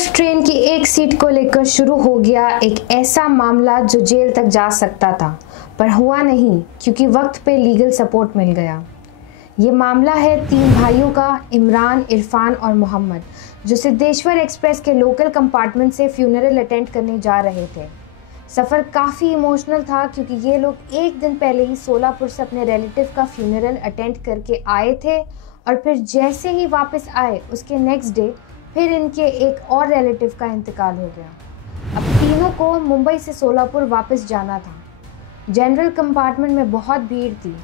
सिर्फ ट्रेन की एक सीट को लेकर शुरू हो गया एक ऐसा मामला जो जेल तक जा सकता था, पर हुआ नहीं क्योंकि वक्त पे लीगल सपोर्ट मिल गया। ये मामला है तीन भाइयों का, इमरान, इरफान और मोहम्मद, जो सिद्धेश्वर एक्सप्रेस के लोकल कंपार्टमेंट से फ्यूनरल अटेंड करने जा रहे थे। सफ़र काफ़ी इमोशनल था क्योंकि ये लोग एक दिन पहले ही सोलापुर से अपने रिलेटिव का फ्यूनरल अटेंड करके आए थे और फिर जैसे ही वापस आए उसके नेक्स्ट डे फिर इनके एक और रिलेटिव का इंतकाल हो गया। अब तीनों को मुंबई से सोलापुर वापस जाना था। जनरल कंपार्टमेंट में बहुत भीड़ थी,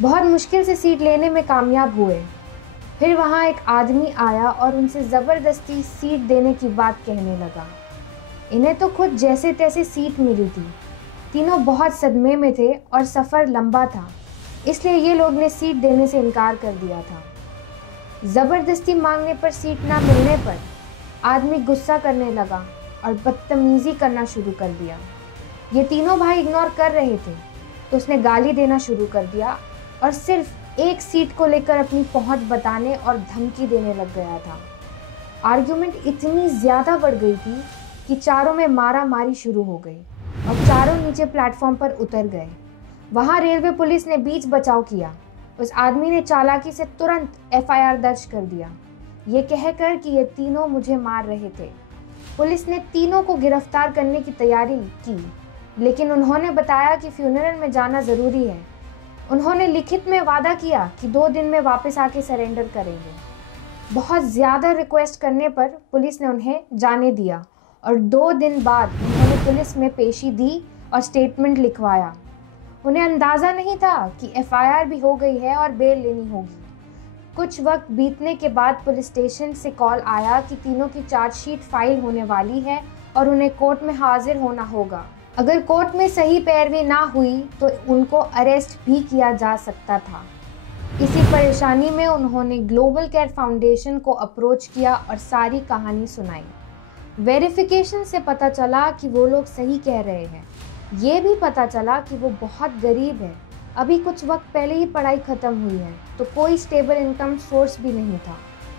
बहुत मुश्किल से सीट लेने में कामयाब हुए। फिर वहाँ एक आदमी आया और उनसे ज़बरदस्ती सीट देने की बात कहने लगा। इन्हें तो खुद जैसे तैसे सीट मिली थी। तीनों बहुत सदमे में थे और सफ़र लंबा था, इसलिए ये लोग ने सीट देने से इनकार कर दिया था। ज़बरदस्ती मांगने पर सीट ना मिलने पर आदमी गुस्सा करने लगा और बदतमीज़ी करना शुरू कर दिया। ये तीनों भाई इग्नोर कर रहे थे तो उसने गाली देना शुरू कर दिया और सिर्फ एक सीट को लेकर अपनी पहुंच बताने और धमकी देने लग गया था। आर्ग्यूमेंट इतनी ज़्यादा बढ़ गई थी कि चारों में मारा मारी शुरू हो गई और चारों नीचे प्लेटफॉर्म पर उतर गए। वहाँ रेलवे पुलिस ने बीच बचाव किया। उस आदमी ने चालाकी से तुरंत एफआईआर दर्ज कर दिया, ये कहकर कि ये तीनों मुझे मार रहे थे। पुलिस ने तीनों को गिरफ्तार करने की तैयारी की, लेकिन उन्होंने बताया कि फ्यूनरल में जाना ज़रूरी है। उन्होंने लिखित में वादा किया कि 2 दिन में वापस आके सरेंडर करेंगे। बहुत ज़्यादा रिक्वेस्ट करने पर पुलिस ने उन्हें जाने दिया और 2 दिन बाद उन्होंने पुलिस में पेशी दी और स्टेटमेंट लिखवाया। उन्हें अंदाज़ा नहीं था कि एफआईआर भी हो गई है और बेल लेनी होगी। कुछ वक्त बीतने के बाद पुलिस स्टेशन से कॉल आया कि तीनों की चार्जशीट फाइल होने वाली है और उन्हें कोर्ट में हाजिर होना होगा। अगर कोर्ट में सही पैरवी ना हुई तो उनको अरेस्ट भी किया जा सकता था। इसी परेशानी में उन्होंने ग्लोबल केयर फाउंडेशन को अप्रोच किया और सारी कहानी सुनाई। वेरिफिकेशन से पता चला कि वो लोग सही कह रहे हैं। ये भी पता चला कि वो बहुत गरीब है, अभी कुछ वक्त पहले ही पढ़ाई ख़त्म हुई है, तो कोई स्टेबल इनकम सोर्स भी नहीं था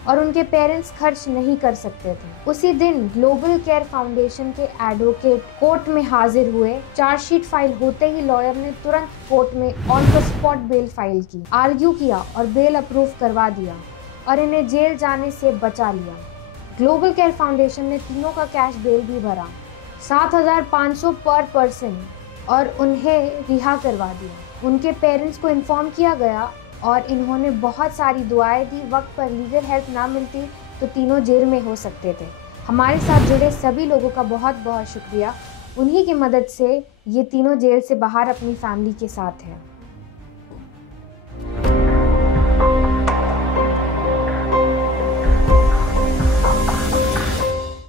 और उनके पेरेंट्स खर्च नहीं कर सकते थे। उसी दिन ग्लोबल केयर फाउंडेशन के एडवोकेट कोर्ट में हाजिर हुए। चार्जशीट फाइल होते ही लॉयर ने तुरंत कोर्ट में on the spot bail file की, आर्ग्यू किया और बेल अप्रूव करवा दिया और इन्हें जेल जाने से बचा लिया। ग्लोबल केयर फाउंडेशन ने तीनों का कैश बेल भी भरा, 7,500 पर पर्सन, और उन्हें रिहा करवा दिया। उनके पेरेंट्स को इन्फॉर्म किया गया और इन्होंने बहुत सारी दुआएं दी। वक्त पर लीगल हेल्प ना मिलती तो तीनों जेल में हो सकते थे। हमारे साथ जुड़े सभी लोगों का बहुत बहुत शुक्रिया। उन्हीं की मदद से ये तीनों जेल से बाहर अपनी फैमिली के साथ हैं।